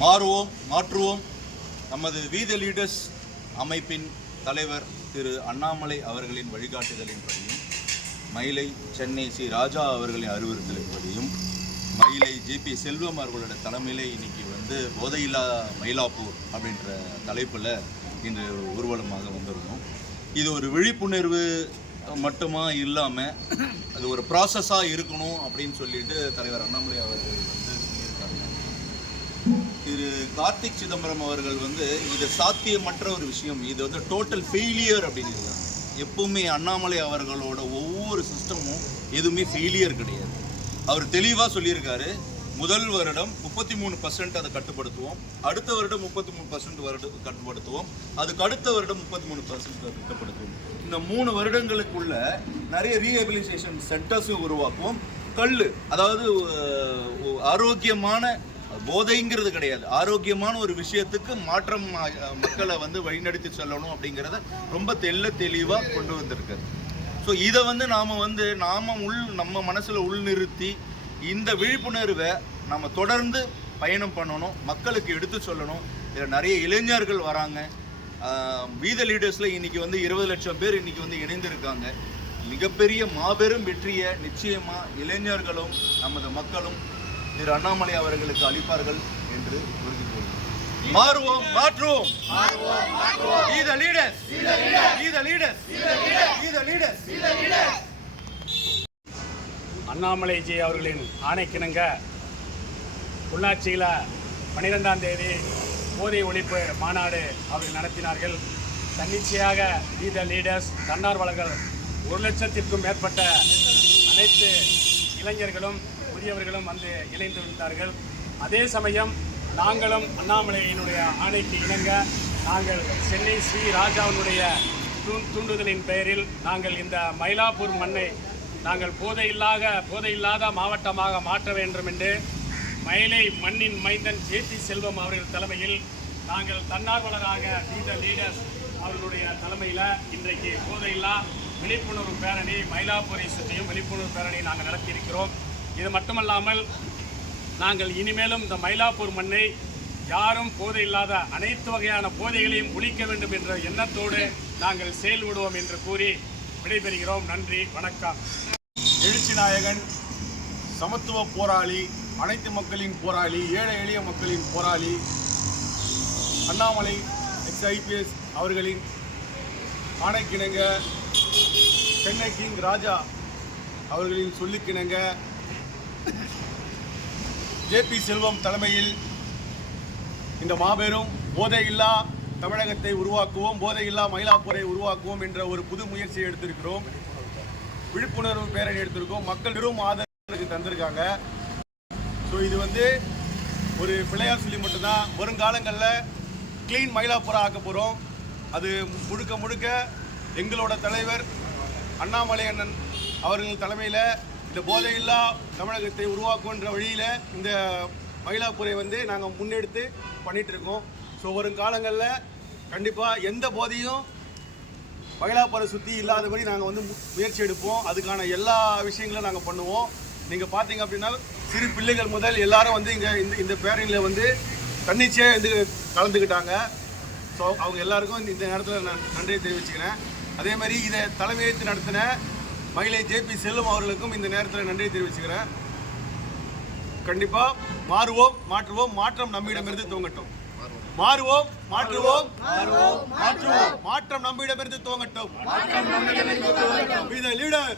மாறுவோம் மாற்றுவோம் நமது வீத லீடர்ஸ் அமைப்பின் தலைவர் திரு அண்ணாமலை அவர்களின் வழிகாட்டுதலின்படியும் மயிலை சென்னை சி ராஜா அவர்களின் அறிவுறுத்தலின்படியும் மயிலை ஜேபி செல்வம் அவர்களோட தலைமையில் இன்னைக்கு போதையில்லா மயிலாப்பூர் அப்படின்ற தலைப்பில் இன்று ஊர்வலமாக வந்திருந்தோம். இது ஒரு விழிப்புணர்வு மட்டுமா இல்லாமல் அது ஒரு ப்ராசஸாக இருக்கணும் அப்படின்னு சொல்லிட்டு தலைவர் அண்ணாமலை அவர்கள் சொல்லியிருக்காங்க. திரு கார்த்திக் சிதம்பரம் அவர்கள் இது சாத்தியமற்ற ஒரு விஷயம், இது டோட்டல் ஃபெயிலியர் அப்படின்னு இருக்காங்க. எப்பவுமே அண்ணாமலை அவர்களோட ஒவ்வொரு சிஸ்டமும் எதுவுமே ஃபெயிலியர் கிடையாது. அவர் தெளிவாக சொல்லியிருக்காரு, முதல் வருடம் 33% அதை கட்டுப்படுத்துவோம், அடுத்த வருடம் 33% கட்டுப்படுத்துவோம், அதுக்கு அடுத்த வருடம் 33% கட்டுப்படுத்துவோம். இந்த 3 வருடங்களுக்குள்ள நிறைய ரீஹபிலிட்டேஷன் சென்டர்ஸும் உருவாக்குவோம். அதாவது ஆரோக்கியமான போதைங்கிறது கிடையாது, ஆரோக்கியமான ஒரு விஷயத்துக்கு மாற்றம் மக்களை வழிநடத்தி செல்லணும் அப்படிங்கிறத ரொம்ப தெளிவாக கொண்டு வந்திருக்காரு. ஸோ இதை நம்ம மனசில் உள்நிறுத்தி இந்த விழிப்புணர்வை நம்ம தொடர்ந்து பயணம் பண்ணணும், மக்களுக்கு எடுத்து சொல்லணும். இதில் நிறைய இளைஞர்கள் வராங்க. வீத லீடர்ஸில் இன்றைக்கி 20 லட்சம் பேர் இன்றைக்கி இணைந்திருக்காங்க. மிகப்பெரிய மாபெரும் வெற்றியை நிச்சயமாக இளைஞர்களும் நமது மக்களும் திரு அண்ணாமலை அவர்களுக்கு அளிப்பார்கள் என்று உறுதி கூறுகிறோம். மாறுவோம் மாற்றுவோம். அண்ணாமலை ஜி அவர்களின் ஆணைக்கிணங்க உள்ளாட்சியில் 12ஆம் தேதி போதை ஒழிப்பு மாநாடு அவர்கள் நடத்தினார்கள். தன்னிச்சையாக வீத லீடர்ஸ் தன்னார்வலர்கள் 1 லட்சத்திற்கும் மேற்பட்ட அனைத்து இளைஞர்களும் முதியவர்களும் இணைந்து விட்டார்கள். அதே சமயம் நாங்களும் அண்ணாமலையினுடைய ஆணைக்கு இணங்க நாங்கள் சென்னை ஸ்ரீ ராஜாவினுடைய தூண்டுதலின் பெயரில் நாங்கள் இந்த மயிலாப்பூர் மண்ணை நாங்கள் போதையில்லாத மாவட்டமாக மாற்ற வேண்டும் என்று மயிலை மண்ணின் மைந்தன் ஜேபி செல்வம் அவர்கள் தலைமையில் நாங்கள் தன்னார்வலராக வீத லீடர்ஸ் அவர்களுடைய தலைமையில் இன்றைக்கு போதையில்லா விழிப்புணர்வு பேரணி மயிலாப்பூரை சுற்றியும் விழிப்புணர்வு பேரணி நாங்கள் நடத்தியிருக்கிறோம். இது மட்டுமல்லாமல் நாங்கள் இனிமேலும் இந்த மயிலாப்பூர் மண்ணை யாரும் போதை இல்லாத அனைத்து வகையான போதைகளையும் ஒழிக்க வேண்டும் என்ற எண்ணத்தோடு நாங்கள் செயல்படுவோம் என்று கூறி விடைபெறுகிறோம். நன்றி, வணக்கம். எழுச்சி நாயகன், சமத்துவ போராளி, அனைத்து மக்களின் போராளி, ஏழை எளிய மக்களின் போராளி அண்ணாமலை ex-IPS அவர்களின் ஆணைக்கிணங்க சென்னை கிங் ராஜா அவர்களின் சொல்லுக்கிணங்க ஜேபி செல்வம் தலைமையில் இந்த மாபெரும் போதையில்லா தமிழகத்தை உருவாக்குவோம், போதையில்லா மயிலாப்பூரை உருவாக்குவோம் என்ற ஒரு புது முயற்சியை எடுத்திருக்கிறோம். விழிப்புணர்வு பேரணி எடுத்திருக்கோம். மக்கள் பெரும் ஆதரவு தந்திருக்காங்க. ஸோ இது ஒரு பிள்ளையார் சொல்லி மட்டும்தான். வருங்காலங்களில் கிளீன் மயிலாப்பூரா ஆக்க போகிறோம். அது முழுக்க எங்களோட தலைவர் அண்ணாமலை அண்ணன் அவர்கள் தலைமையில் இந்த போதையில்லா தமிழகத்தை உருவாக்குன்ற வழியில் இந்த மயிலாப்பூரை நாங்கள் முன்னெடுத்து பண்ணிகிட்ருக்கோம். ஸோ வரும் காலங்களில் கண்டிப்பாக எந்த போதையும் மயிலாப்பூரை சுற்றி இல்லாதபடி நாங்கள் முயற்சி எடுப்போம். அதுக்கான எல்லா விஷயங்களும் நாங்கள் பண்ணுவோம். நீங்கள் பார்த்தீங்க அப்படின்னா சிறு பிள்ளைகள் முதல் எல்லாரும் இங்கே இந்த பேரணியில் தன்னிச்சையாக கலந்துக்கிட்டாங்க. ஸோ அவங்க எல்லாருக்கும் இந்த நேரத்தில் நான் நன்றியை தெரிவிச்சுக்கிறேன். அதே மாதிரி இதை தலைமையேற்று நடத்தின மயிலை ஜேபி செல்வம் அவர்களுக்கும் இந்த நேரத்தில் நன்றியை தெரிவிச்சுக்கிறேன். கண்டிப்பாக மாறுவோம் மாற்றுவோம், மாற்றம் நம்மிடமிருந்து துவங்கட்டும். மாறுவோம் மாற்றுவோம், மாற்றம் நம்மிடமிருந்து துவங்கட்டும். We the leaders.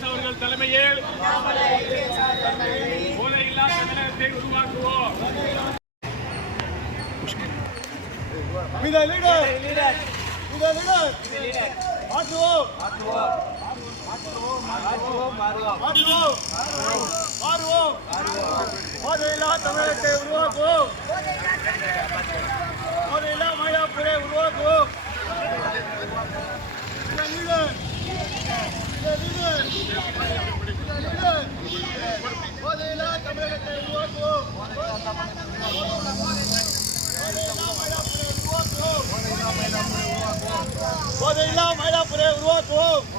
லீடர்ஸ் அவர்கள் தலைமையில் போதையில்லா தமிழகத்தை உருவாக்குவோம். போதையில்லா தமிழகத்தை உருவாக்குவோம். போதையில்லா மயிலாப்பூரை உருவாக்குவோம். போதையில்லா தமிழகத்தை உருவாக்குவோம். போதையில்லா மயிலாப்பூரை உருவாக்குவோம்.